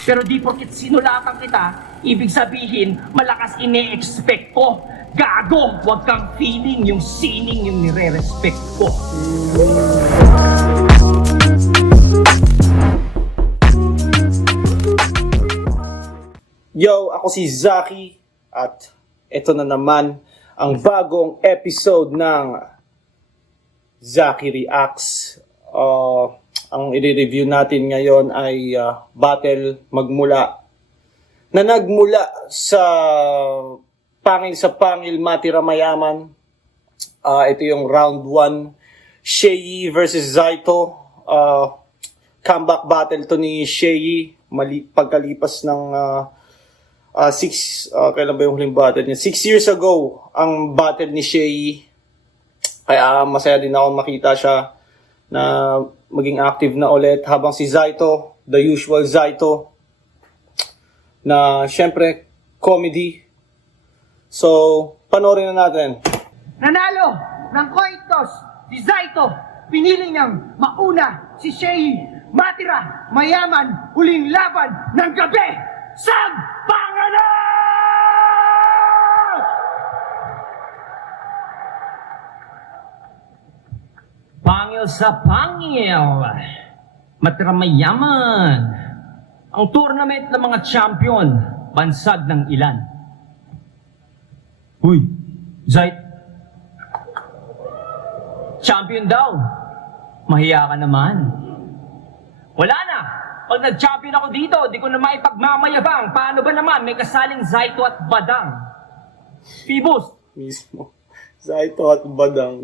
Pero di porkit sinulatan kita, ibig sabihin, malakas ine-expect ko. Gago, wag kang feeling yung sining yung nire-respect ko. Yo, ako si Zaki at ito na naman ang bagong episode ng Zaki Reacts. Ang i-review natin ngayon ay Battle Magmula na nagmula sa pangil Matira Mayaman. Ito yung round 1, Sheyi versus Zaito. Comeback battle to ni Sheyi pagkalipas ng kailan ba yung huling battle niya? 6 years ago ang battle ni Sheyi. Kaya masaya din ako makita siya na maging active na ulit, habang si Zaito, the usual Zaito, na syempre comedy. So panoorin na natin. Nanalo ng coin toss si Zaito. Pinili niyang mauna si Sheyi. Matira, mayaman, huling laban ng gabi. Sagpangalan! Pangil sa pangil. Matira, mayaman. Ang tournament ng mga champion, bansag ng ilan. Uy, Zait. Champion daw. Mahiya ka naman. Wala na. Pag nag-champion ako dito, di ko na maipagmamayabang. Paano ba naman? May kasaling Zaito at Badang. Phoebus. Mismo. Zaito at Badang.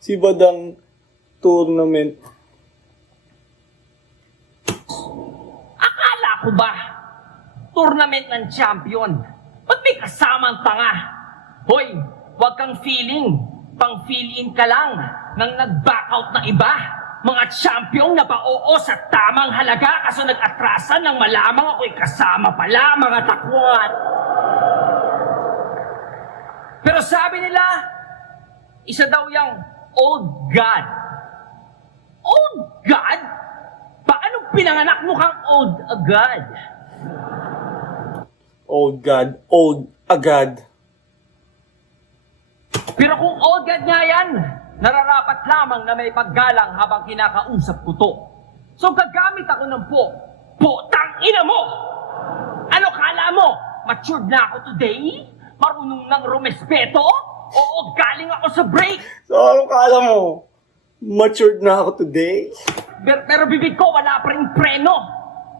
Si Badang tournament. Akala ko ba? Tournament ng champion. Ba't may kasamang tanga? Hoy, huwag kang feeling. Pang-fill-in ka lang nang nag-back out na iba. Mga champion na pa-oo sa tamang halaga kaso nag-atrasan nang malamang ako'y kasama pala, mga takwat. Pero sabi nila, isa daw yung old god. Old god? Paano pinanganak mo kang old agad? Old God, old agad. Pero kung old god nga yan, nararapat lamang na may paggalang habang kinakausap ko to. So gagamit ako ng potang ina mo! Ano kala mo? Matured na ako today? Marunong nang rumespeto? Oo, galing ako sa break! So, anong kala mo? Matured na ako today? Pero bibig ko wala pa rin preno.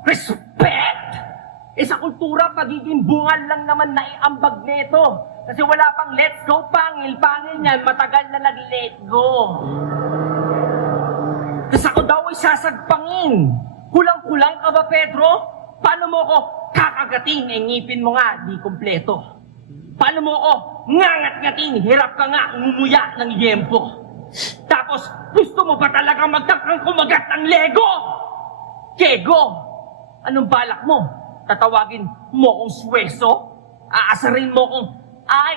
Respect! Sa kultura, pagiging bungal lang naman na iambag neto. Kasi wala pang let's go, pangil niyan, matagal na nag-let go. Kasi ako daw ay sasagpangin. Kulang-kulang ka ba, Pedro? Paano mo ko kakagating? Ngipin mo nga, di kompleto. Paano mo ko ngangat-ngating? Hirap ka nga, ngumuya ng yempo. Tapos, gusto mo ba talaga magtakang kumagat ng Lego? Kego, anong balak mo? Tatawagin mo kong sweso? Aasarin mo kong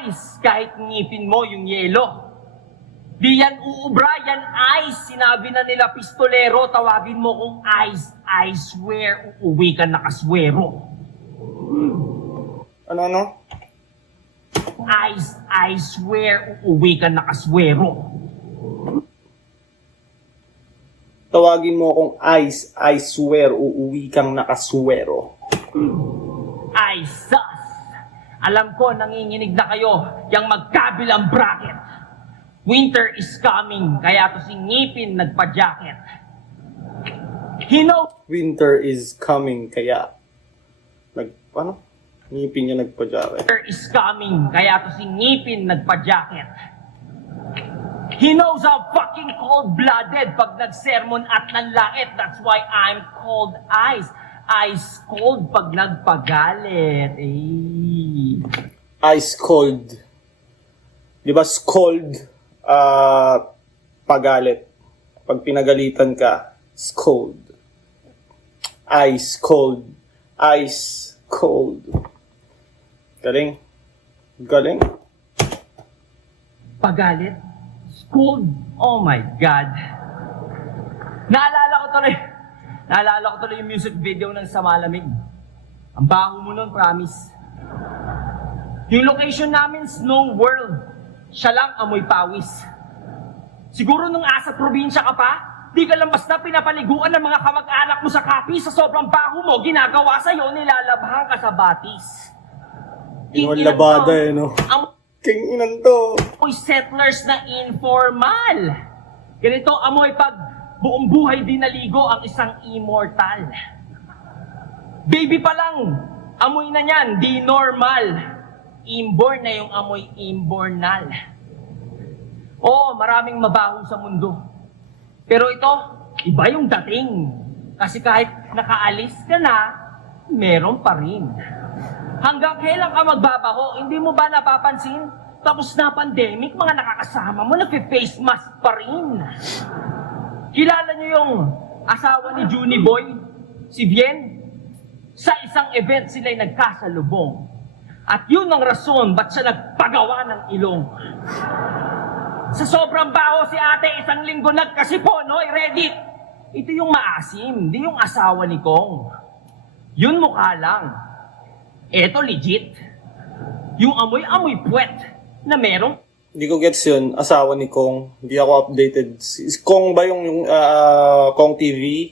ice kahit ngipin mo yung yelo. Di yan uubra, yan ice. Sinabi na nila pistolero, tawagin mo kong ice. I swear, uuwi ka nakaswero. Ano? Ice, I swear, uuwi ka nakaswero. Tawagin mo akong Ice, I swear, uuwi kang nakaswero. Ay, sus! Alam ko, nanginginig na kayo, yung magkabilang bracket. Winter is coming, kaya to si Ngipin nagpa-jacket. Winter is coming, kaya ngipin niya nagpa-jacket. Winter is coming, kaya to si Ngipin nagpa-jacket. He knows I'm fucking cold-blooded pag nag-sermon at nanlait. That's why I'm cold ice. Ice cold pag nagpagalit. Ice cold. Di ba scold, pagalit. Pag pinagalitan ka, scold. Ice cold. Ice cold. Galing. Pagalit? Cold? Oh my God. Naalala ko tuloy, Naalala ko tuloy yung music video ng Sa Malamig. Ang baho mo nun, promise. Yung location namin, Snow World. Siya lang amoy pawis. Siguro nung asa probinsya ka pa, di ka lang basta pinapaliguan ng mga kamag-anak mo sa kapi sa sobrang baho mo, ginagawa sa'yo, nilalabhan ka sa batis. Inuwan labada eh, no? King inan to. Amoy settlers na informal. Ganito, amoy pag buong buhay din naligo ang isang immortal. Baby pa lang, amoy na niyan, di normal. Inborn na yung amoy imbornal. Oo, maraming mabaho sa mundo. Pero ito, iba yung dating. Kasi kahit nakaalis ka na, meron pa rin. Hanggang kailan ka magbabaho, hindi mo ba napapansin? Tapos na pandemic, mga nakakasama mo, nagpe-face mask pa rin. Kilala niyo yung asawa ni Junie Boy, si Bien? Sa isang event sila'y nagkasalubong. At yun ang rason ba't siya nagpagawa ng ilong. Sa sobrang baho si ate, isang linggo nagkasipono, Reddit. Ito yung maasim, di yung asawa ni Kong. Yun mukha lang. Eto legit. Yung amoy-amoy puwet na merong Hindi ko gets yun. Asawa ni Kong. Hindi ako updated. Kong ba yung Kong TV?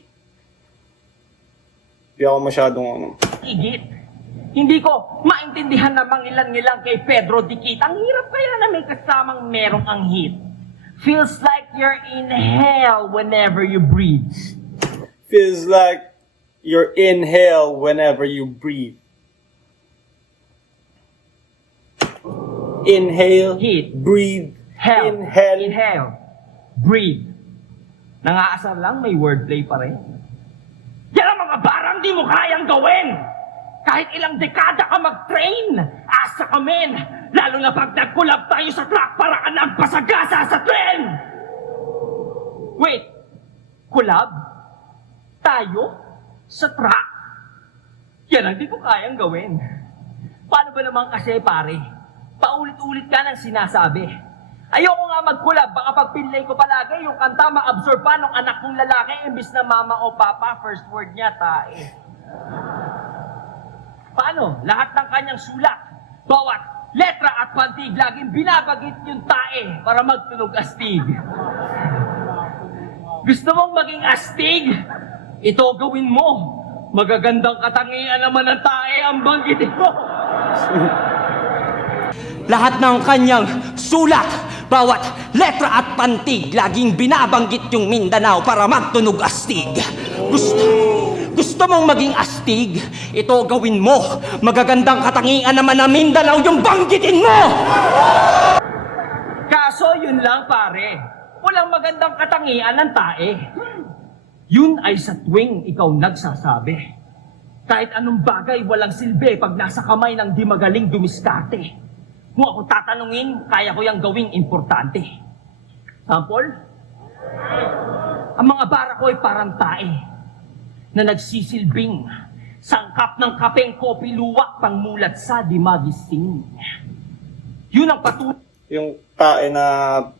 Hindi ako masyadong ano. igit. Hindi ko maintindihan na mangilan-ngilang kay Pedro Dikit. Ang hirap kaya na may kasamang merong ang hit. Feels like you're in hell whenever you breathe. Feels like you're in hell whenever you breathe. Inhale, Heat. breathe, Hell. inhale. Inhale. Breathe. Nangaasar lang, may wordplay pa rin. Yan ang mga barang di mo kayang gawin! Kahit ilang dekada ka mag-train, asa ka men! Lalo na pag nag-collab tayo sa track para ka nagpasagasa sa tren! Wait, collab? Tayo? Sa track? Yan ang di ko kayang gawin. Paano ba naman kasi pare? Paulit-ulit ka nang sinasabi. Ayoko nga mag-collab, baka pag pinlay ko palagi, yung kanta ma-absorb pa ng anak kong lalaki, imbis na mama o papa, first word niya, tae. Paano? Lahat ng kanyang sulat, bawat letra at pantig, laging binabagit yung tae para magtunog astig. Gusto mong maging astig? Ito gawin mo. Magagandang katangian naman ng tae ang banggitin mo. Lahat ng kanyang sulat, bawat letra at pantig, laging binabanggit yung Mindanao para magtunog astig. Gusto mong maging astig? Ito gawin mo. Magagandang katangian naman ng Mindanao yung banggitin mo! Kaso yun lang pare, walang magandang katangian ng tae. Yun ay sa tuwing ikaw nagsasabi. Kahit anong bagay walang silbi pag nasa kamay ng di magaling dumiskarte. Kung ako tatanungin, kaya ko yung gawing importante. Sample? Ang mga bara ko ay parang tae na nagsisilbing sangkap ng kapeng kopi luwak pangmulat sa di magising. Yun ang patunay. Yung tae na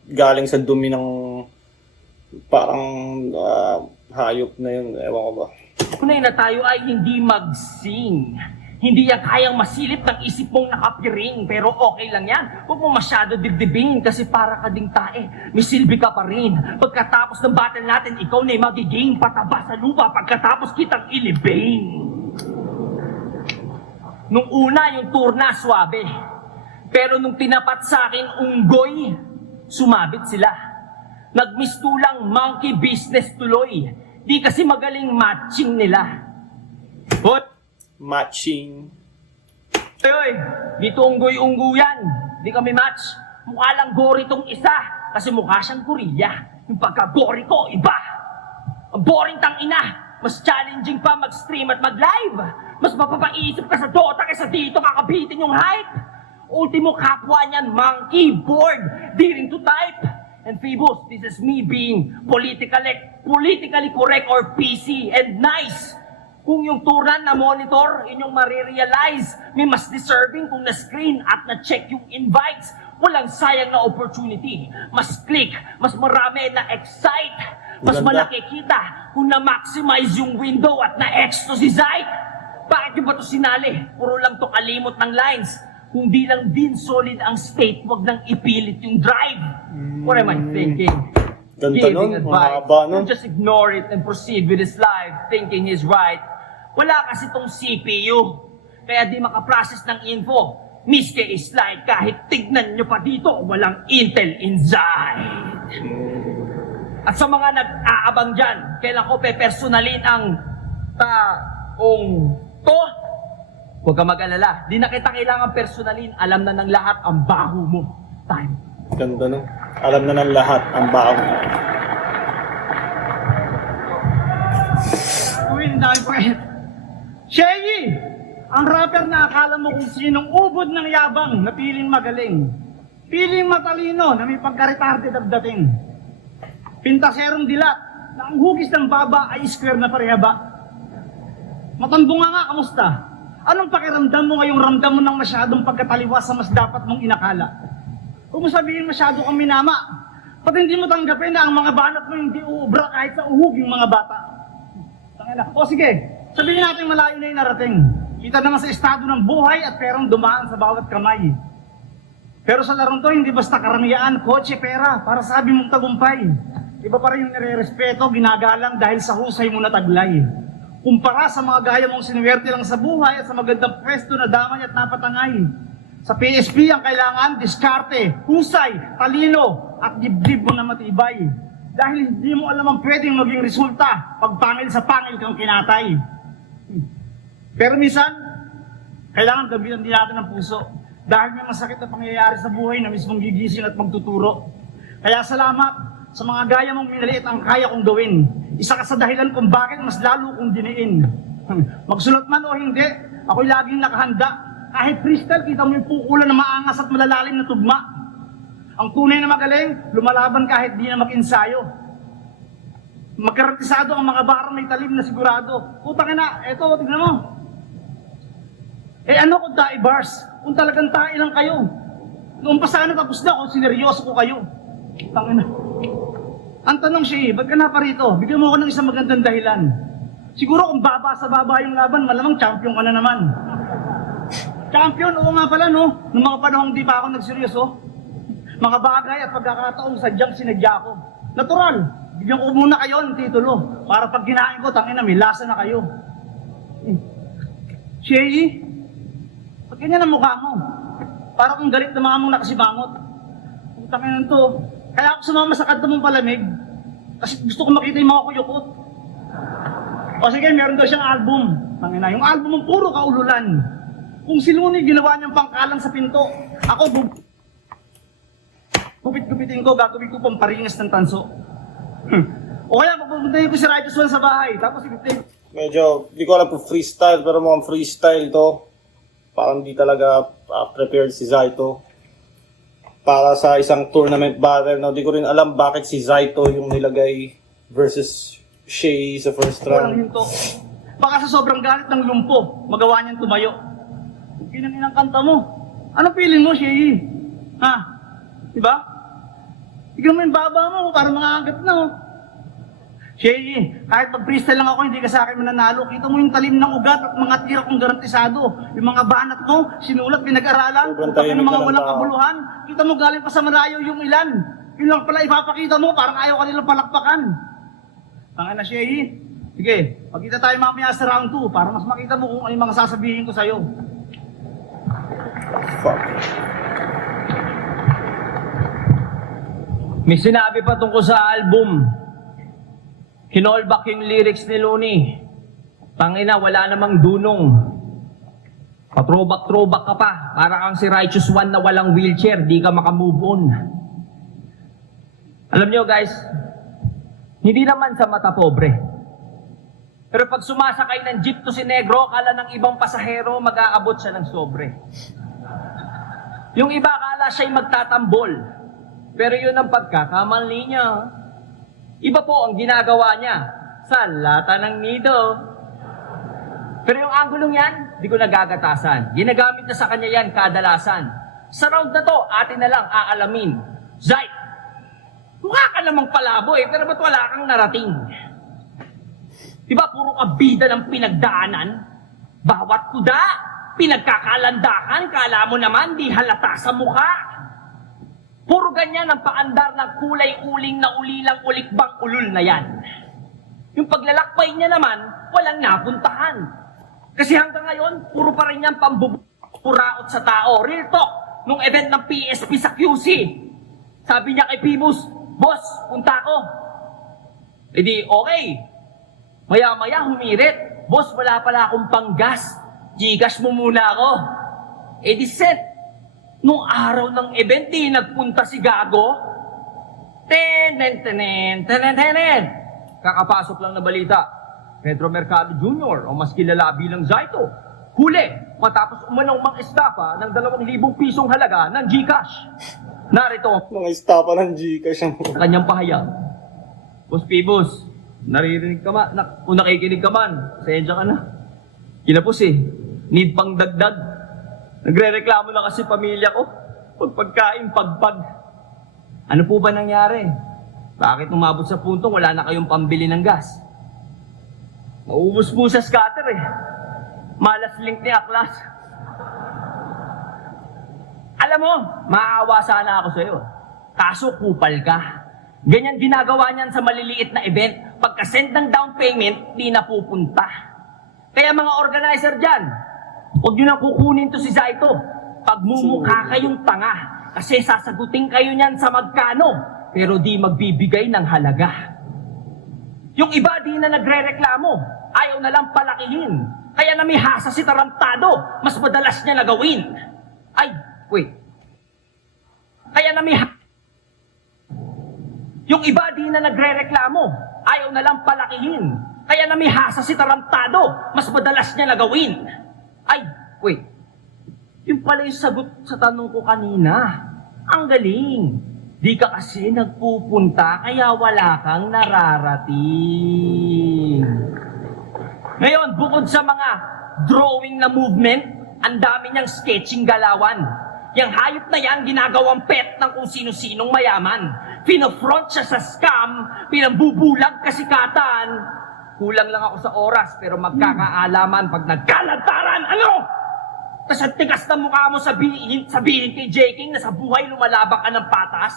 galing sa dumi ng parang hayop na yun. Ewan ko ba. Tunay na tayo ay hindi magsing. Hindi yan kayang masilip ng isip mong nakapiring, pero okay lang yan. Huwag mo masyado dibdibin kasi para ka ding tae. May silbi ka pa rin. Pagkatapos ng battle natin, ikaw na'y magiging pataba sa lupa pagkatapos kitang ilibing. Nung una, yung turna, swabe. Pero nung tinapat sa akin, unggoy, sumabit sila. Nagmistulang monkey business tuloy. Di kasi magaling matching nila. But, Matching. Oy, dito unggoy-ungguyan. Di kami match. Mukha lang gory tong isa. Kasi mukha siyang gorilla. Yung pagka-gory ko, iba. Ang boring tang ina. Mas challenging pa mag-stream at mag-live. Mas mapapaisip ka sa Dota kaysa dito kakabitin yung hype. Ultimo kapwa niyan, monkey, bored. Di rin to type. And Phoebus, this is me being politically correct or PC and nice. Kung yung turan na monitor, inyong marirealize, may mas deserving kung na-screen at na-check yung invites. Walang sayang na opportunity. Mas click, mas marami na excite. Mas Maganda. malaki kita kung na-maximize yung window at na-X to si Zayt. Bakit yung ba to sinali? Puro lang to kalimot ng lines. Kung di lang din solid ang state, wag nang ipilit yung drive. What am I thinking? Ganda nun, mahaba nun. Just ignore it and proceed with his life, thinking he's right. Wala kasi tong CPU. Kaya di makaprocess ng info. Miske slide kahit tignan nyo pa dito, walang Intel inside. At sa mga nag-aabang dyan, kailan ko pepersonalin ang taong to? Huwag ka mag-alala. Di na kita kailangan personalin. Alam na ng lahat ang baho mo. Time. Ganda nun. Alam na ng lahat ang baong. Uy, dahil pa eh. Sherry! Ang rapper na akala mo kung sinong ubod ng yabang na piling magaling. Piling matalino na may pagka-retarded ang dating. Pintaserong dilat na ang hugis ng baba ay square na parehaba. Matandong nga, kamusta? Anong pakiramdam mo ngayong ramdam mo ng masyadong pagkataliwas sa mas dapat mong inakala? Kung mo sabihin masyado kang minama, pati hindi mo tanggapin na ang mga banat mo hindi uubra kahit sa uhuging mga bata. Tangina. O sige, sabihin natin malayo na yung narating. Kita naman sa estado ng buhay at perang dumaan sa bawat kamay. Pero sa larong to, hindi basta karamihan, kotse, pera, para sabi mong tagumpay. Iba pa rin yung nire-respeto, ginagalang dahil sa husay mo na taglay. Kumpara sa mga gaya mong sinuwerte lang sa buhay at sa magandang pwesto na damay at napatangay. Sa PSP ang kailangan, diskarte, husay, talino, at dibdib mo na matibay. Dahil hindi mo alam ang pwedeng maging resulta pag pangil sa pangil kang kinatay. Pero minsan, kailangan gabihan din natin ng puso. Dahil may masakit na pangyayari sa buhay na mismong gigising at magtuturo. Kaya salamat sa mga gaya mong minaliit ang kaya kong gawin. Isa ka sa dahilan kung bakit mas lalo kong diniin. Magsulat man o hindi, ako'y laging nakahanda. Kahit freestyle, kita mo yung pukulan na maangas at malalalim na tugma. Ang tunay na magaling, lumalaban kahit di na mag-ensayo. Magkarantisado ang mga barang may talim na sigurado. Utang na, eto, tignan mo. Ano kung tae bars? Kung talagang tae lang kayo. Noong pa sana tapos na kung sineryoso ko kayo. Tangina. Ang tanong siya, ba't ka na pa rito? Bigyan mo ako ng isang magandang dahilan. Siguro kung baba sa baba yung laban, malamang champion ka na naman. Champion, oo nga pala no. Noong mga panahong di pa ako nagseryoso, mga bagay at pagkakataong sadyang sinadya ko. Natural, bigyan ko muna kayo ng titulo. Para pag ginain ko, tangina, may lasa na kayo. Sherry, ba't ganyan ang mukha mo? Para kung galit na mga mong nakasibangot. Tangina to. Kaya ako sumama sa kanta mong palamig. Kasi gusto ko makita yung mga kuyukot. O sige, meron daw siyang album. Tangina, yung album mong puro kaululan. Kung si Looney ginawa niyang pangkalang sa pinto, ako gupit-gupitin ko, gagawin ko pamparingas ng tanso. O kaya, pupuntahin ko si Righteous One sa bahay, tapos igutin. Medyo, di ko alam kung freestyle, pero mukhang freestyle to. Parang di talaga prepared si Zaito para sa isang tournament battle. No, di ko rin alam bakit si Zaito yung nilagay versus Shay sa first Walang round. hinto. Baka sa sobrang galit ng lumpo, magawa niyang tumayo. Kinang kanta mo. Anong feeling mo, Shay? Ha? Diba? Tignan mo yung baba mo, para mangangat na. Oh. Shay, kahit pag-freestyle lang ako, hindi ka sa akin mananalo. Kita mo yung talim ng ugat at mga tira kong garantisado. Yung mga banat mo, sinulat, pinag-aralan. Sobrang Pati ng tahimik mga ka ng walang tao. kabuluhan. Kita mo galing pa sa malayo yung ilan. Yun lang pala ipapakita mo, parang ayaw ka nilang palakpakan. Tangina na, Shay. Sige, pagkita tayo mamaya sa round 2 para mas makita mo kung ano yung mga sasabihin ko sa'yo. Fuck. May sinabi pa tungkol sa album. Kinolback yung lyrics ni Looney. Tangina, wala namang dunong. Patrobak-trobak ka pa. Para kang si Righteous One na walang wheelchair. Di ka makamove on. Alam nyo guys, hindi naman sa mata pobre. Pero pag sumasakay ng jeep to si Negro, kala ng ibang pasahero, mag-aabot siya ng sobre. Yung iba kala siya'y magtatambol. Pero yun ang pagkakamali niya. Iba po ang ginagawa niya sa lata ng nido. Pero yung anggulong yan, di ko nagagatasan. Ginagamit na sa kanya yan kadalasan. Sa round na to, atin na lang aalamin. Zayt, Mukha ka namang palabo eh, pero ba't wala kang narating? Diba puro kabida ng pinagdaanan? Bawat kuda, pinagkakalandakan, kala mo naman di halata sa mukha. Puro ganyan ang paandar ng kulay uling na ulilang ulikbang ulul na yan. Yung paglalakbay niya naman, walang napuntahan. Kasi hanggang ngayon, puro pa rin yan pambuburaot sa tao. Real talk, nung event ng PSP sa QC, sabi niya kay Pibus, "Boss, punta ako." E di, okay. Maya-maya humirit. "Boss, wala pala akong panggas. Gcash mo muna ako." E di set. Nung araw ng event, di nagpunta si Gago. Tenen. Kakapasok lang na balita. Pedro Mercado Jr. o mas kilala bilang Zaito, huli matapos umanong mang-estafa ng 2,000 pisong halaga ng Gcash. Narito Mga istapa ng Gcash ang kanyang pahayag. "Boss Pibus, naririnig ka man, kung nakikinig ka man, pasensya ka na. Kinapos eh, need pang dagdag. Nagre-reklamo na kasi pamilya ko. Pagkain, pagpag. Ano po ba nangyari? Bakit umabot sa puntong wala na kayong pambili ng gas? Maubos po sa scatter eh. Malas link ni Aklas. Alam mo, maawa sana ako sa'yo. Kaso kupal ka. Ganyan ginagawa niyan sa maliliit na event. Pagka-send ng down payment, di napupunta. Kaya mga organizer dyan, huwag nyo na kukunin to si Zaito. Pagmumukha kayong tanga. Kasi sasagutin kayo niyan sa magkano, pero di magbibigay ng halaga. Yung iba di na nagre-reklamo, ayaw na lang palakihin. Kaya namihasa si Tarantado, mas madalas niya na gawin. Ay, wait. Kaya yung iba di na nagre-reklamo, ayaw na lang palakihin. Kaya namihasa si Tarantado, mas madalas niya na gawin. Ay, wait. Yung pala yung sagot sa tanong ko kanina. Ang galing. Di ka kasi nagpupunta, kaya wala kang nararating. Ngayon, bukod sa mga drawing na movement, ang dami niyang sketching galawan. Yang hayop na yan, ginagawang pet ng kung sino-sinong mayaman. Pinafront siya sa scam, pinambubulag kasikatan. Kulang lang ako sa oras, pero magkakaalaman pag nagkalantaran. Ano? Tas ang tigas na mukha mo sabihin kay J. King na sa buhay lumalabak ka ng patas?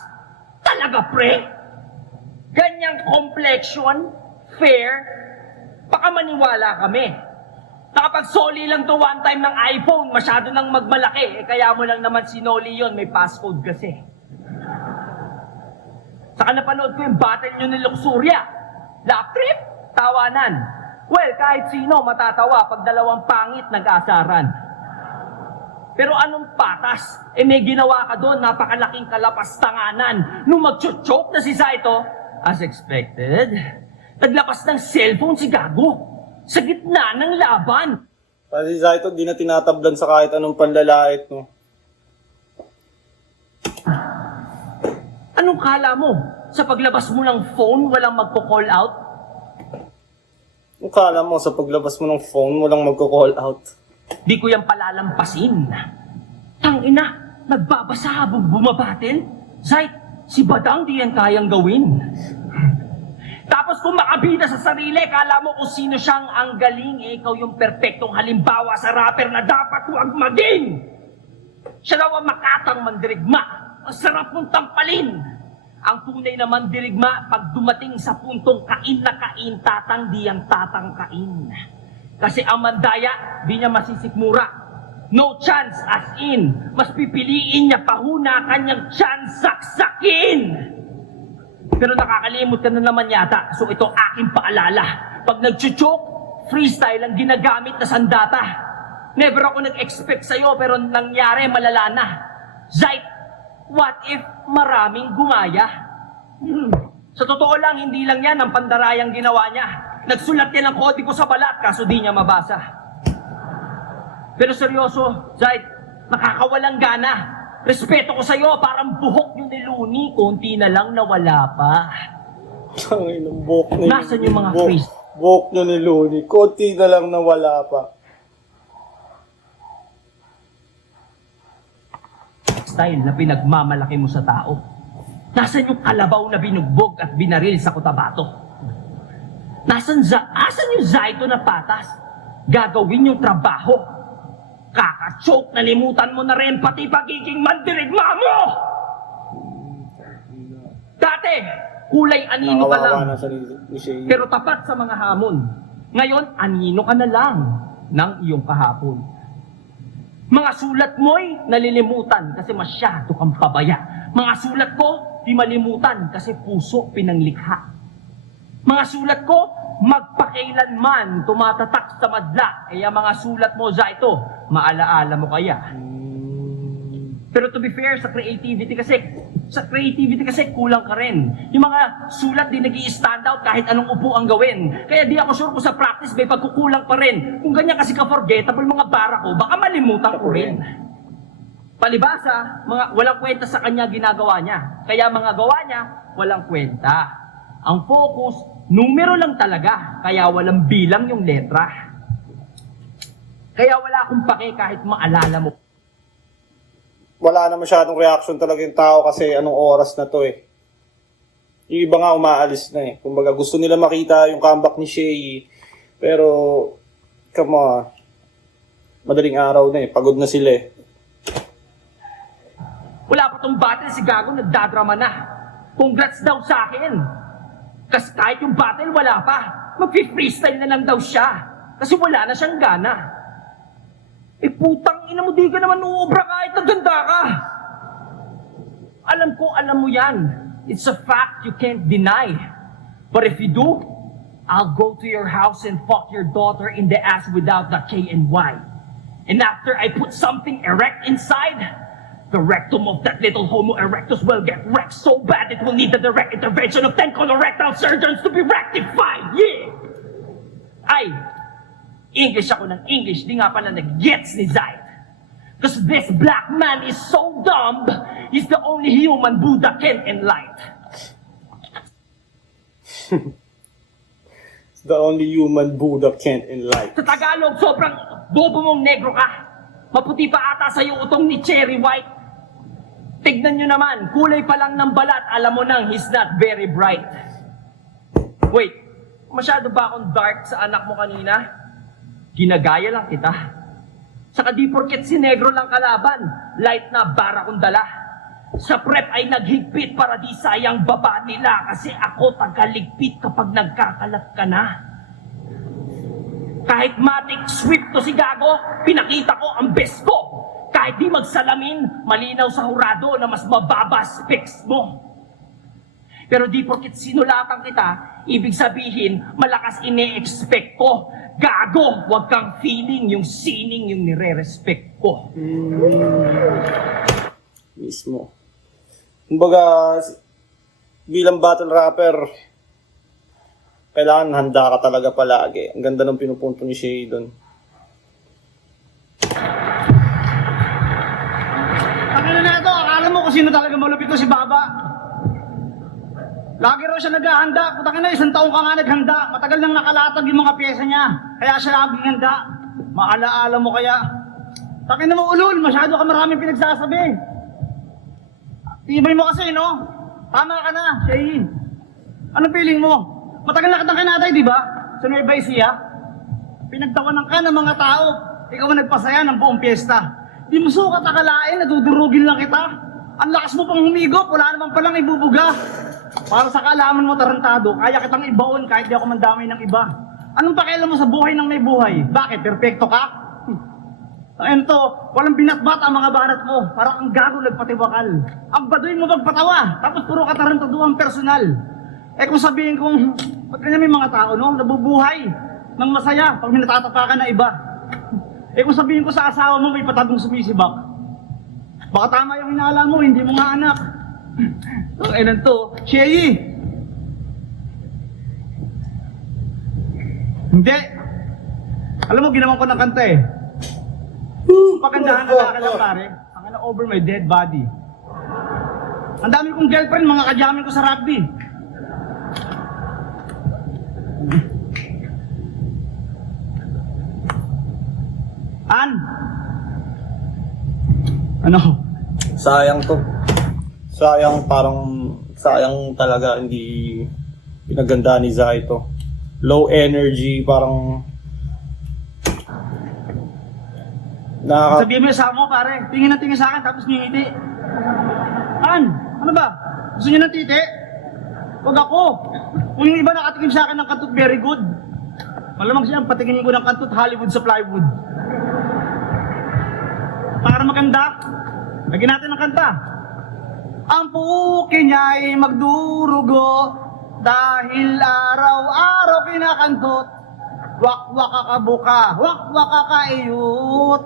Talaga, pre? Ganyang complexion, fair, baka maniwala kami. Nakapag-soli lang to one time ng iPhone, masyado nang magmalaki. Kaya mo lang naman sinoli yon, may passcode kasi. Saka napanood ko yung battle nyo ni Luxuria. Laugh trip, tawanan. Well, kahit sino matatawa pag dalawang pangit nag-asaran. Pero anong patas? May ginawa ka doon, napakalaking kalapastanganan. Nung mag-choke na si Zaito, as expected, naglapas ng cellphone si Gago sa gitna ng laban. Kasi Zaito, di na tinatablan sa kahit anong panlalait, no? Anong kala mo? Sa paglabas mo ng phone, walang magko-call out? Ang kala mo, sa paglabas mo ng phone, walang magko-call out. Di ko yan palalampasin. Tangina, nagbabasa habang bumabatil? Zait, si Badang di yan kayang gawin. Tapos kung makabida sa sarili, kala mo kung sino siyang ang galing, ikaw yung perpektong halimbawa sa rapper na dapat huwag maging. Siya daw ang makatang mandirigma. Ang sarap mong tampalin. Ang tunay na mandirigma, pag dumating sa puntong kain na kain, tatang di ang tatang kain. Kasi ang mandaya, di niya masisikmura. No chance, as in. Mas pipiliin niya pahuna kanyang chance saksakin. Pero nakakalimot ka na naman yata. So ito aking paalala. Pag nag-choke, freestyle ang ginagamit na sandata. Never ako nag-expect sa'yo pero nangyari malala na. Zait, what if maraming gumaya? Sa totoo lang, hindi lang yan ang pandarayang ginawa niya. Nagsulat niya ng kodigo sa balat kaso di niya mabasa. Pero seryoso, Zait, nakakawalang gana. Respeto ko sa'yo, parang buhok yung ni Looney, konti na lang nawala pa. Tangin ng buhok na Nasaan yung mga freeze? Buhok nyo ni Looney, konti na lang nawala pa. Style na pinagmamalaki mo sa tao. Nasaan yung kalabaw na binugbog at binaril sa Cotabato? Asan yung Zaito na patas? Gagawin yung trabaho. Kaka-choke, nalimutan mo na rin pati pagiging mandirigma mo! Dati, kulay anino ka lang. Nakawawa na sa ni Shay. Pero tapat sa mga hamon. Ngayon, anino ka na lang ng iyong kahapon. Mga sulat mo'y nalilimutan kasi masyado kang pabaya. Mga sulat ko, di malimutan kasi puso pinanglikha. Mga sulat ko, magpakailanman tumatatak sa madla. Kaya mga sulat mo, Zaito, maalaala mo kaya. Pero to be fair, sa creativity kasi kulang ka rin. Yung mga sulat di nag-i-stand out kahit anong upo ang gawin. Kaya di ako sure kung sa practice may pagkukulang pa rin. Kung ganyan kasi ka-forgettable mga bara ko, baka malimutan ko rin. Palibasa, walang kwenta sa kanya ginagawa niya. Kaya mga gawa niya, walang kwenta. Ang focus, numero lang talaga. Kaya walang bilang yung letra. Kaya wala akong pake kahit maalala mo. Wala na masyadong reaction talaga yung tao kasi anong oras na to eh. Yung iba nga umaalis na eh. Kumbaga gusto nila makita yung comeback ni Shay. Pero, come on. Madaling araw na eh. Pagod na sila eh. Wala pa tong battle si Gago, nagdadrama na. Congrats daw sa akin. Kasi kahit yung battle wala pa. Mag-freestyle na lang daw siya. Kasi wala na siyang gana. Eh putang ina mo, di ka naman uubra kahit naganda ka. Alam ko, alam mo yan. It's a fact you can't deny. But if you do, I'll go to your house and fuck your daughter in the ass without the K and Y. And after I put something erect inside, the rectum of that little Homo erectus will get wrecked so bad it will need the direct intervention of 10 colorectal surgeons to be rectified. Yeah! Ay, English ako ng English, di nga pala nag-gets ni Zayt. Because this black man is so dumb, he's the only human Buddha can enlighten. The only human Buddha can't enlighten. Sa Tagalog, sobrang bobo mong negro ka. Maputi pa ata sa'yo utong ni Cherry White. Tignan nyo naman, kulay pa lang ng balat, alam mo nang he's not very bright. Wait, masyado ba akong dark sa anak mo kanina? Ginagaya lang kita. Saka di porket si negro lang kalaban, light na bara kong dala. Sa prep ay naghigpit para di sayang baba nila kasi ako tagaligpit kapag nagkakalat ka na. Kahit matik swift to si Gago, pinakita ko ang best ko. Kahit di magsalamin, malinaw sa hurado na mas mababa specs mo. Pero di porket sinulatan kita, ibig sabihin, malakas ine-expect ko. Gago, wag kang feeling yung sining yung nire-respect ko. Mismo. Kumbaga, bilang battle rapper, kailangan handa ka talaga palagi. Ang ganda ng pinupunto ni Shay doon. Ano na ito? Akala mo kung sino talaga malupit ko si Baba? Lagi raw siya naghahanda. Putang ina, 1 taong ka nga naghanda. Matagal nang nakalatag yung mga pyesa niya. Kaya siya laging handa. Maalaala mo kaya. Takin na mo ulol, masyado ka maraming pinagsasabi. Tibay mo kasi, no? Tama ka na, Shay. Anong feeling mo? Matagal na kitang kinatay, di ba? Sa Nueva Ecija. Pinagtawanan ka ng mga tao. Ikaw ang nagpasaya ng buong piyesta. Di mo sukat akalain, nadudurugin lang kita. Ang lakas mo pang humigop, wala naman palang ibubuga. Para sa kaalaman mo tarantado, kaya kitang ibaon kahit di ako mandamay ng iba. Anong pakialam mo sa buhay ng may buhay? Bakit? Perfecto ka? Ayun to, walang binatbat ang mga barat mo. Para kang gago nagpatiwakal. Ang baduy mo magpatawa, tapos puro katarantaduhan personal. Eh kung sabihin kong, ba't kanya may mga tao, no? Nabubuhay ng masaya pag may natatapakan na iba. Eh kung sabihin ko sa asawa mo may patagong sumisibak, baka tama yung hinala mo, hindi mo nga anak. Ayun to, Shay! Hindi. Alam mo, ginawan ko ng kanta eh. Pagandahan na laki lang pare. Ang ano over my dead body. Ang dami kong girlfriend, mga kadyamin ko sa rugby. Ano? Sayang to. sayang talaga hindi pinaganda ni Zaito. Low energy, parang Sabihin mo yung sama mo, pare. Tingin na tingin sa akin, tapos ngingiti. Ano ba? Gusto niyo ng titi? Huwag ako. Kung yung iba nakatikim sa akin ng kantot, very good. Malamang siya, patinginin ko ng kantot, Hollywood sa plywood. Para maganda, lagyan natin ng kanta. Ang puki niya ay magdurugo dahil araw-araw kinakantot. Wak-wak kakabuka, wak-wak kakaiyot.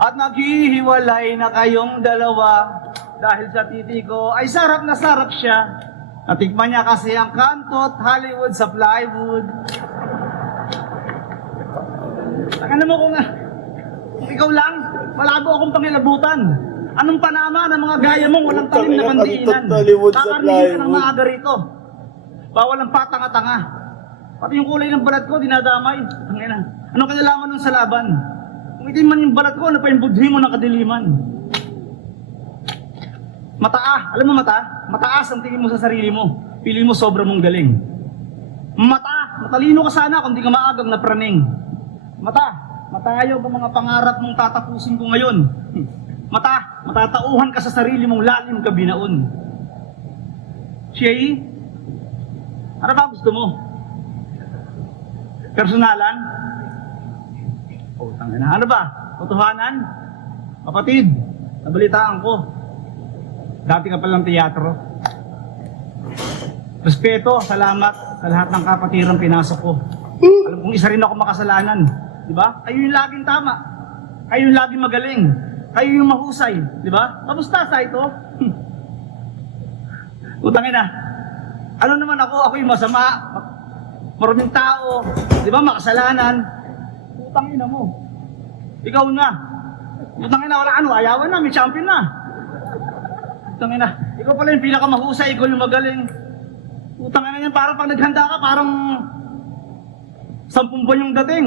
At naghihiwalay na kayong dalawa dahil sa titi ko ay sarap na sarap siya. Natikman niya kasi ang kantot, Hollywood sa plywood. Ano mo kung ikaw lang, malabo akong pangilabutan. Anong panama ng mga gaya mong walang talim na kandiinan? Kakarnihin ka ng maaga rito. Bawal ang patanga-tanga. Pati yung kulay ng balat ko, dinadamay. Anong kinalaman nun sa laban? Kung itim man yung balat ko, ano pa yung budhi mo ng kadiliman? Alam mo mataas ang tingin mo sa sarili mo. Pili mo sobra mong galing. Matalino ka sana kung di ka maagang na praning. Matayo ba mga pangarap mong tatapusin ko ngayon? Matatauhan ka sa sarili mong lalim ka binaon. Shay, ano ba gusto mo? Personalan? Tangina. Ano ba? Totohanan? Kapatid, nabalitaan ko. Dati ka palang teatro. Respeto, salamat sa lahat ng kapatirang pinasok ko. Alam kong isa rin ako makasalanan. Diba? Kayo yung laging tama. Kayo yung laging magaling. Kayo yung mahusay. Diba? Kamusta sa ito? Utangin na. Ano naman ako? Ako yung masama. Maruming tao. Diba? Makasalanan. Utangin na mo. Ikaw na. Utangin na. Wala ano. Ayawan na. May champion na. Utangin na. Ikaw pala yung pinakamahusay. Ikaw yung magaling. Utangin na yan. Parang pag naghanda ka, parang 10 buwan yung dating.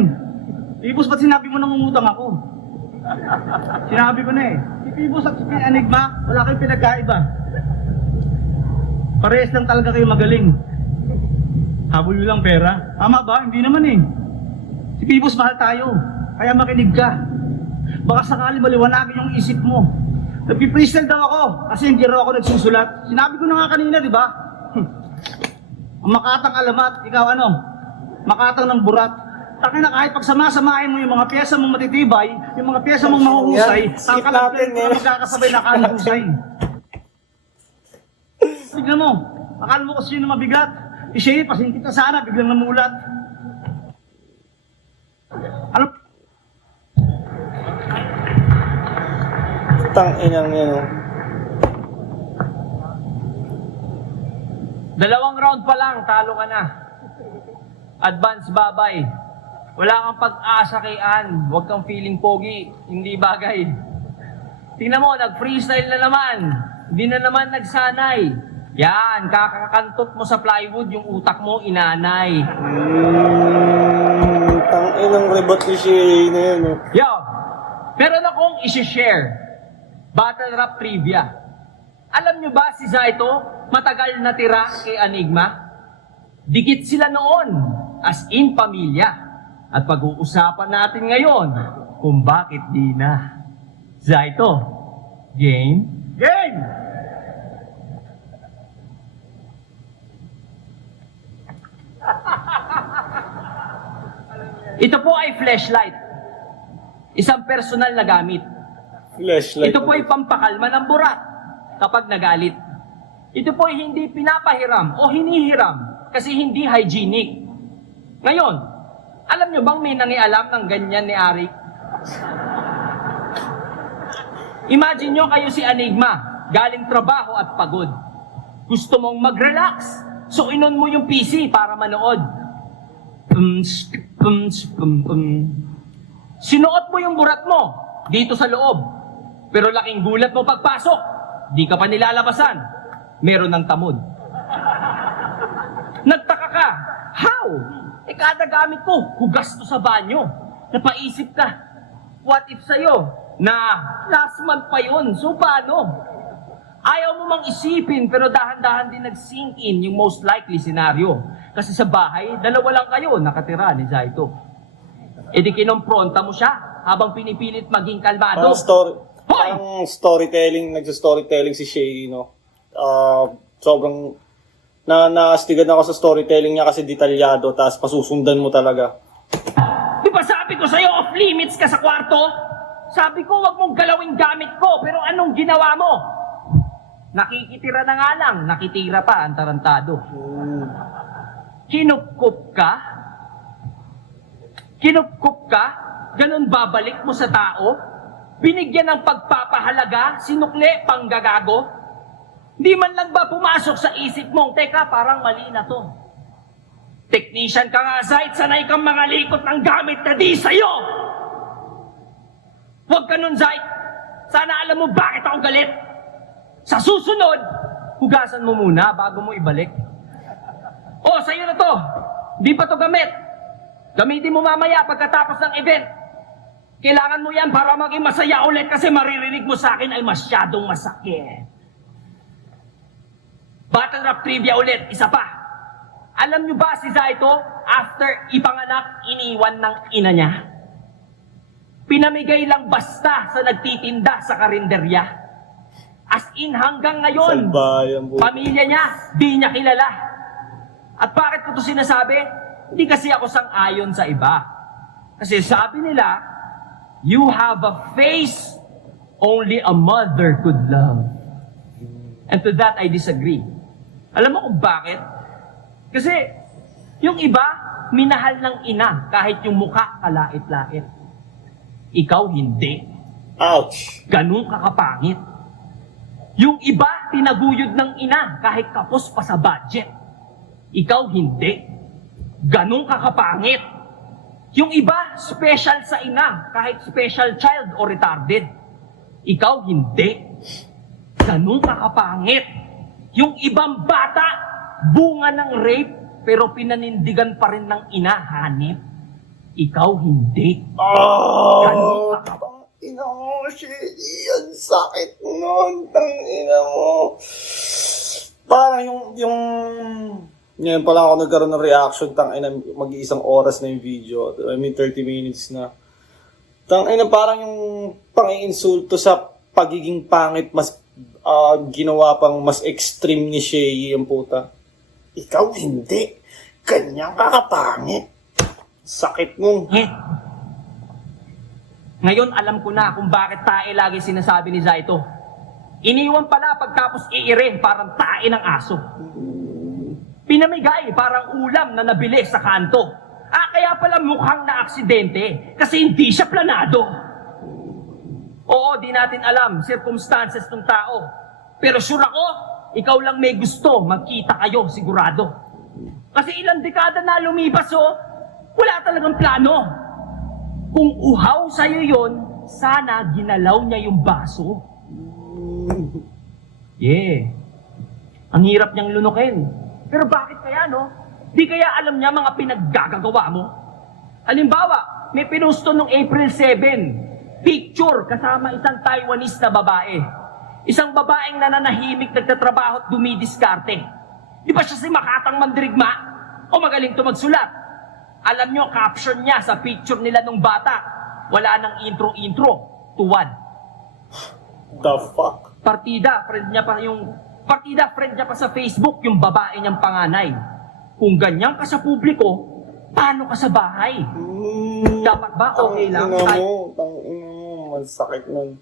Pibos, ba't sinabi mo nang umutang ako? Sinabi ko na eh. Si Pibos at si Enigma, wala kayong pinagkaiba. Parehas lang talaga kayo magaling. Habol nyo lang pera. Tama ba? Hindi naman eh. Si Pibos, mahal tayo. Kaya makinig ka. Baka sakali maliwanagin yung isip mo. Nagpipristal daw ako kasi hindi raw ako nagsusulat. Sinabi ko na nga kanina, di ba? Ang makatang alamat, ikaw ano? Makatang ng burat. Taka na kahit pagsama-samahin mo yung mga pyesa mong matitibay, yung mga pyesa mong mahuhusay, tangkalat lang yung magkakasabay na kanuhusay. Tignan mo, akala mo kasi yun na mabigat. Siya pasinti ka sana, biglang namulat. Ano? Tanginang yan, oh. 2 round pa lang, talo ka na. Advance babay. Wala kang pag-asa kay Ann. Huwag kang feeling pogi. Hindi bagay. Tingnan mo, nag-freestyle na naman. Hindi na naman nagsanay. Yan, kakakantot mo sa plywood, yung utak mo inanay. Tanginang rebot ni Shay na yan, oh. Yo, meron akong isi-share. Battle rap trivia. Alam nyo ba si Zaito, matagal na tira kay Enigma? Dikit sila noon, as in pamilya. At pag-uusapan natin ngayon kung bakit di na. Zaito, game? Game! Ito po ay flashlight. Isang personal na gamit. Flashlight. Ito po ay pampakalma ng burat kapag nagalit. Ito po ay hindi pinapahiram o hinihiram kasi hindi hygienic. Ngayon, alam nyo bang may nangialam ng ganyan ni Arik? Imagine nyo kayo si Enigma, galing trabaho at pagod. Gusto mong mag-relax, so inon mo yung PC para manood. Sinuot mo yung burat mo dito sa loob. Pero laking gulat mo pagpasok, di ka pa nilalabasan. Meron ng tamod. Nagtaka ka, how? Kada gamit ko, hugas to sa banyo. Napaisip ka, what if sa'yo, na last month pa yun, so paano? Ayaw mo mang isipin pero dahan-dahan din nag-sink in yung most likely scenario. Kasi sa bahay, dalawa lang kayo nakatira ni Zaito. E di kinompronta mo siya habang pinipilit maging kalmado. Parang storytelling, nagsa-storytelling si Shay, no? Sobrang naastigan ako sa storytelling niya kasi detalyado, tapos pasusundan mo talaga. Di ba sabi ko sa'yo, off limits ka sa kwarto? Sabi ko, wag mong galawin gamit ko, pero anong ginawa mo? Nakikitira na nga lang, nakitira pa ang tarantado. Kinupkup ka? Kinupkup ka? Ganon babalik mo sa tao? Binigyan ng pagpapahalaga, sinukli, panggagago? Di man lang ba pumasok sa isip mong, teka, parang mali na to. Technician ka nga, Zait, sanay kang mga likot ng gamit na di sa'yo! Huwag ka nun, Zait. Sana alam mo bakit ako galit. Sa susunod, hugasan mo muna bago mo ibalik. Oh, sa'yo na to. Di pa to gamit. Gamitin mo mamaya pagkatapos ng event. Kailangan mo yan para maging masaya ulit kasi maririnig mo sa akin ay masyadong masakit. Battle rap trivia ulit, isa pa. Alam nyo ba si Zaito, after ipanganak, iniwan ng ina niya? Pinamigay lang basta sa nagtitinda sa karinderya. As in, hanggang ngayon, Salbayan po. pamilya niya, di niya kilala. At bakit ko ito sinasabi? Hindi kasi ako sang-ayon sa iba. Kasi sabi nila, you have a face only a mother could love. And to that, I disagree. Alam mo kung bakit? Kasi, yung iba, minahal ng ina kahit yung mukha kalait-lait. Ikaw hindi. Ouch! Ganun ka kapangit. Yung iba, tinaguyod ng ina kahit kapos pa sa budget. Ikaw hindi. Ganun ka kapangit. Yung iba, special sa ina kahit special child o retarded. Ikaw hindi. Ganun ka kapangit. Yung ibang bata, bunga ng rape pero pinanindigan pa rin ng ina, hanip. Ikaw hindi. Ganun ka kapangit. Ina mo, shit, yan sakit nun, ina mo. Parang yung ngayon pa lang ako nagkaroon ng reaction, ina, mag-iisang oras na yung video, I mean 30 minutes na. Ina, parang yung pang-iinsulto sa pagiging pangit, mas ginawa pang mas extreme ni Shay, yung puta. Ikaw hindi, ganyan kakapangit. Sakit nun. Ngayon alam ko na kung bakit tae lagi sinasabi ni Zaito. Iniwan pala pagtapos iire parang tae ng aso. Pinamigay parang ulam na nabili sa kanto. Kaya pala mukhang na aksidente kasi hindi siya planado. Oo, di natin alam circumstances ng tao. Pero sure ako, ikaw lang may gusto, magkita kayo sigurado. Kasi ilang dekada na lumipas wala talagang plano. Kung uhaw sa'yo yon, sana ginalaw niya yung baso. Yeah. Ang hirap niyang lunukin. Pero bakit kaya, no? Di kaya alam niya mga pinaggagawa mo? Halimbawa, may pinusto nung April 7, picture kasama isang Taiwanese na babae. Isang babaeng nananahimik, nagtatrabaho at dumidiskarte. Di ba siya si Makatang Mandirigma? O magaling to magsulat? Alam nyo, caption niya sa picture nila nung bata, wala nang intro-intro, tuwad. The fuck? Partida, friend niya pa sa Facebook, yung babae niyang panganay. Kung ganyan ka sa publiko, paano ka sa bahay? Dapat ba okay lang? Tangina mo, masakit nun.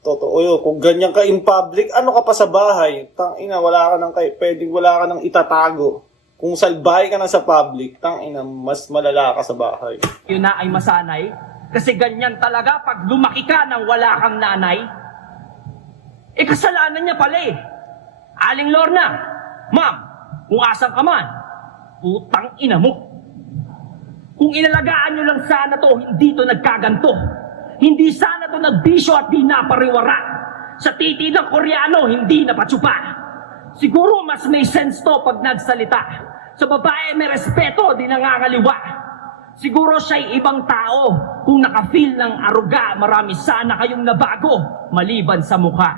Totoo yun, kung ganyan ka in public, ano ka pa sa bahay? Tangina, wala ka nang itatago. Kung salbahay ka na sa public, tangina, mas malala ka sa bahay. Yun na ay masanay. Kasi ganyan talaga pag lumaki ka nang wala kang nanay. Kasalanan niya pala eh. Aling Lorna, ma'am, kung asan ka man, putang ina mo. Kung inalagaan nyo lang sana to, hindi to nagkaganto. Hindi sana to nagbisyo at di napariwara. Sa titi ng Koreano, hindi napatsupa. Siguro mas may sense to pag nagsalita. Sa babae may respeto, di nangangaliwa. Siguro siya'y ibang tao. Kung nakafeel ng aruga, marami sana kayong nabago, maliban sa mukha.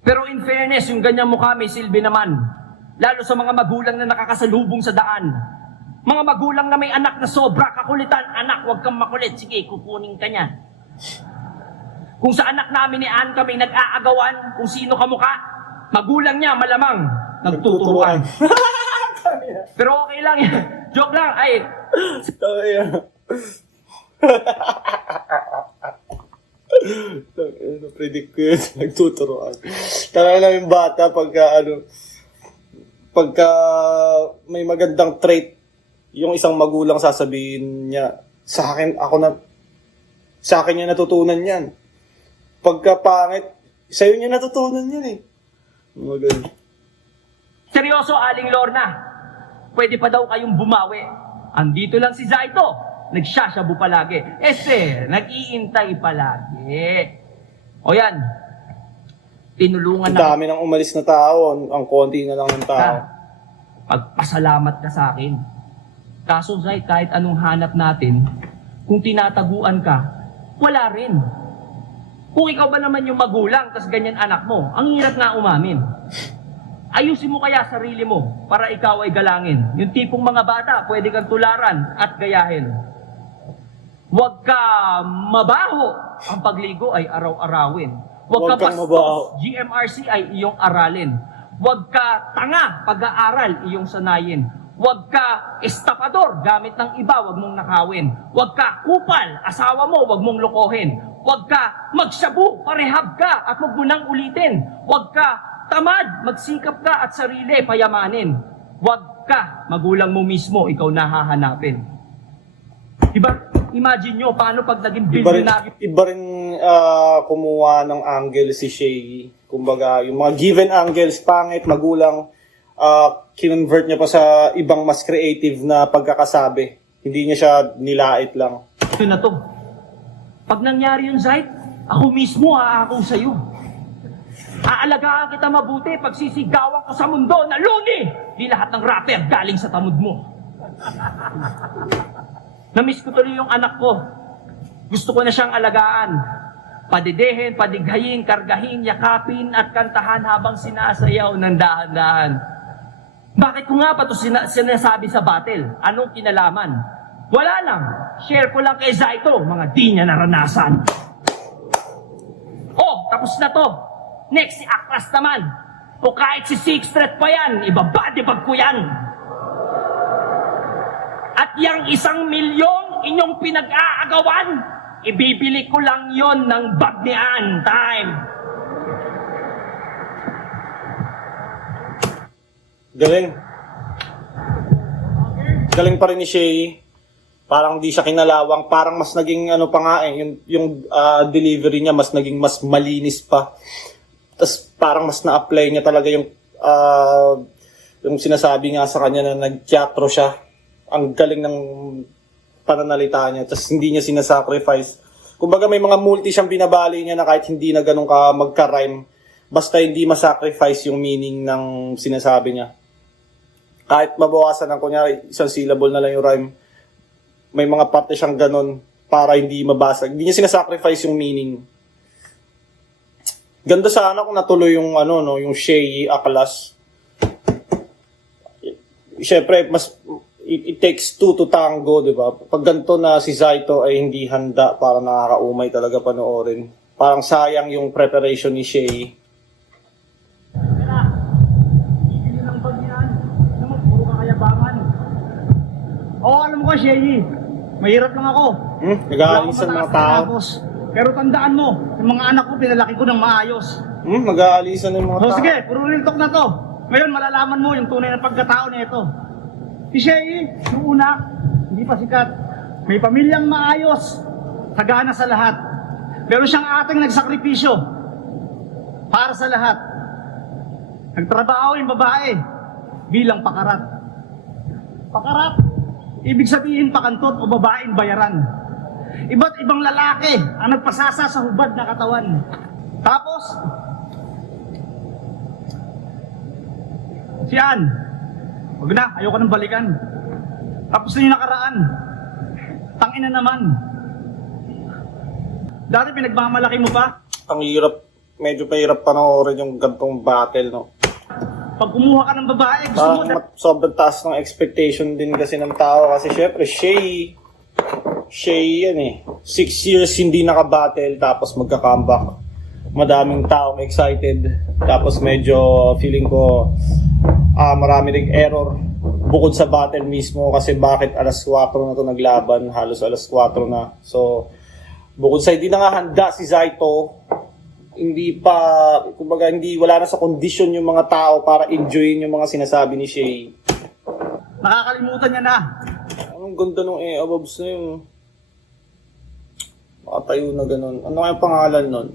Pero in fairness, yung ganyang mukha may silbi naman. Lalo sa mga magulang na nakakasalubong sa daan. Mga magulang na may anak na sobra kakulitan. Anak, huwag kang makulit. Sige, kukunin ka niya. Kung sa anak namin ni Ann kami nag-aagawan kung sino kamukha, magulang niya malamang nagtuturuan. Pero okay lang yan. Joke lang. Ay, Predict ko yun, nagtuturoan. Tara lang yung bata pagka may magandang trait, yung isang magulang sasabihin niya, sa akin niya natutunan yan. Pagka pangit, sa'yo niya natutunan yan eh. Maganda. seryoso, Aling Lorna. Pwede pa daw kayong bumawi. Andito lang si Zaito. Nagsasyabu palagi. Nag-iintay palagi. O yan. Tinulungan Ang dami ng umalis na tao, ang konti na lang ng tao. Pagpasalamat ka sa akin. Kaso, Zay, kahit anong hanap natin, kung tinataguan ka, wala rin. Kung ikaw ba naman yung magulang, tas ganyan anak mo, ang hirap nga umamin. Ayusin mo kaya sarili mo para ikaw ay galangin. Yung tipong mga bata, pwede kang tularan at gayahin. Huwag ka mabaho. Ang pagligo ay araw-arawin. Huwag ka bastos. GMRC ay iyong aralin. Huwag ka tanga. Pag-aaral iyong sanayin. Huwag ka estapador. Gamit ng iba, huwag mong nakawin. Huwag ka kupal. Asawa mo, huwag mong lokohin. Huwag ka magsabu. Parehab ka at huwag mo nang ulitin. Huwag ka tamad. Magsikap ka at sarili payamanin. Huwag ka, magulang mo mismo, ikaw nahahanapin. Diba? Imagine nyo, paano pag naging billionaire? Iba rin kumuha ng angle si Shay. Kumbaga, yung mga given angles, pangit, magulang, kinonvert niya pa sa ibang mas creative na pagkakasabi. Hindi niya siya nilait lang. Ito na to. Pag nangyari yung Zayt, ako mismo aakaw sa'yo. Aalagaan kita mabuti, pagsisigawan ko sa mundo na luni! Di lahat ng rapper galing sa tamod mo. Namiss ko tuloy yung anak ko. Gusto ko na siyang alagaan. Padidehin, padighayin, kargahin, yakapin at kantahan habang sinasayaw ng dahan-dahan. Bakit ko nga pa ito sinasabi sa battle? Anong kinalaman? Wala lang. Share ko lang kay Zaito, mga di niya naranasan. Oh, tapos na to. Next, si Aklas naman. O kahit si Sixth Street pa yan, ibabadibag ko yan. At yang 1 milyon inyong pinag-aagawan, ibibili ko lang yon ng bag ni Ann. Time. Galing. Galing pa rin ni Shay. Parang di siya kinalawang. Parang mas naging ano pa nga eh. Yung delivery niya mas naging mas malinis pa. Tapos parang mas na-apply niya talaga yung sinasabi nga sa kanya na nag-teatro siya. Ang galing ng pananalita niya. Tapos hindi niya sinasacrifice. Kumbaga may mga multi siyang binabali niya na kahit hindi na ganun ka magka-rhyme. Basta hindi masacrifice yung meaning ng sinasabi niya. Kahit mabawasan ng kunyari, isang syllable na lang yung rhyme. May mga parte siyang ganun para hindi mabasag. Hindi niya sinasacrifice yung meaning. Ganda sana kung natuloy yung yung Shay Aklas. Siyempre, it takes two to tango, di ba? Pag ganito na si Zaito ay hindi handa para nakakaumay talaga panoorin. Parang sayang yung preparation ni Shay. Bibili ng bag yan. Alam mo, puro kakayabangan. Oo, alam mo ko, Shay. Mahirap lang ako. Nag-aalisan ng mga tao. Pero tandaan mo, yung mga anak ko, pinalaki ko ng maayos. Mag-aalisan ng mga So tao. sige, puro real talk na to. Ngayon, malalaman mo yung tunay na pagkatao na ito. Si Shay, yung una, hindi pa sikat. May pamilyang maayos, sagana sa lahat. Pero siyang ating nagsakripisyo para sa lahat. Nagtrabaho yung babae bilang pakarat. Pakarat, ibig sabihin pakantot o babaeng bayaran. Iba't ibang lalaki ang nagpasasa sa hubad na katawan. Tapos, si Ann, wag na, ayoko nang balikan. Tapos na yung nakaraan. Tangina naman. Dati pinagmamalaki mo pa. Ang hirap medyo mahirap panoorin yung gantong battle, no? Pag kumuha ka ng babae, gusto mo Parang sobrang taas ng expectation din kasi ng tao kasi syempre, Shay yan eh. 6 years hindi nakabattle tapos magka-comeback. Madaming taong excited. Tapos medyo feeling ko marami ring error bukod sa battle mismo kasi bakit alas 4 na to naglaban, halos alas 4 na. So, bukod sa hindi na nga handa si Zaito, kumbaga wala na sa kondisyon yung mga tao para enjoyin yung mga sinasabi ni Shay. nakakalimutan niya na. Anong ganda nung abobs na yun. Makatayo na ganun. Ano kaya pangalan nun?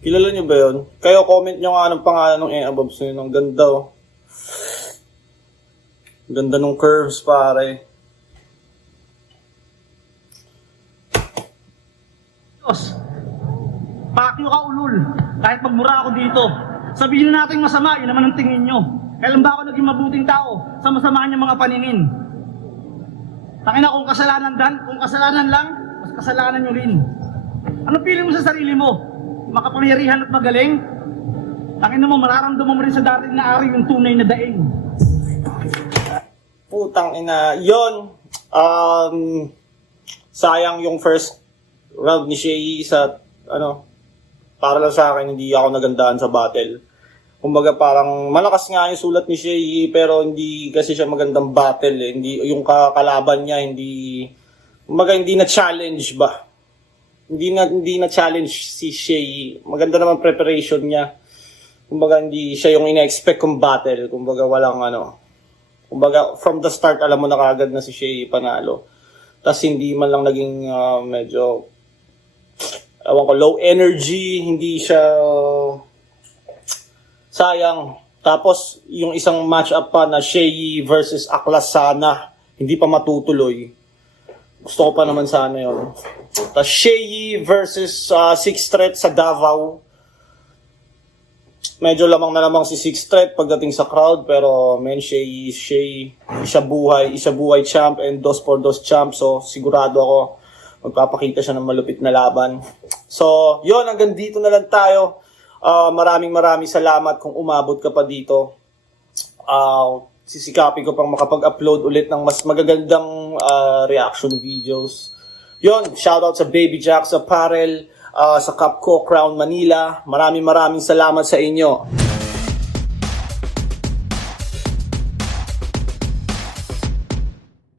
Kilala niyo ba yun? Kayo comment nyo nga anong pangalan ng abobs na yun. Ang ganda oh. Ganda nung curves pare. Diyos, pakyo ka ulul. Kahit magmura ako dito. Sabihin na natin masama, yun naman ang tingin nyo. Kailan ba ako naging mabuting tao sa masama niyang mga paningin? Tangina, kung kasalanan lang, mas kasalanan nyo rin. Ano pili mo sa sarili mo? Makapangyarihan at magaling? Tangina mo, mararamdaman mo rin sa dating na ari yung tunay na daing. Putang ina. Yon. Sayang yung first round ni Shay sa para lang sa akin hindi ako nagandaan sa battle. Kumbaga parang malakas nga yung sulat ni Shay pero hindi kasi siya magandang battle eh. Hindi yung kalaban niya kumbaga hindi na challenge ba. Hindi na challenge si Shay. Maganda naman preparation niya. Kumbaga hindi siya yung ina-expect kong battle. Kumbaga walang kumbaga from the start alam mo na kagad na si Shay panalo. Tapos hindi man lang naging medyo low energy, hindi siya sayang. Tapos yung isang match-up pa na Shay versus Aklasana, hindi pa matutuloy. Gusto ko pa naman sana yun. Tapos Shay versus Six Threat sa Davao. Medyo lamang na lamang si Six Threat pagdating sa crowd, pero Shay, isa buhay champ and 2x2 champ, so sigurado ako magpapakita siya ng malupit na laban. So, yon hanggang dito na lang tayo. Maraming salamat kung umabot ka pa dito. Sisikapin ko pang makapag-upload ulit ng mas magagandang reaction videos. Yon, shoutout sa Baby Jack's Apparel, sa Capco Crown Manila. Maraming salamat sa inyo.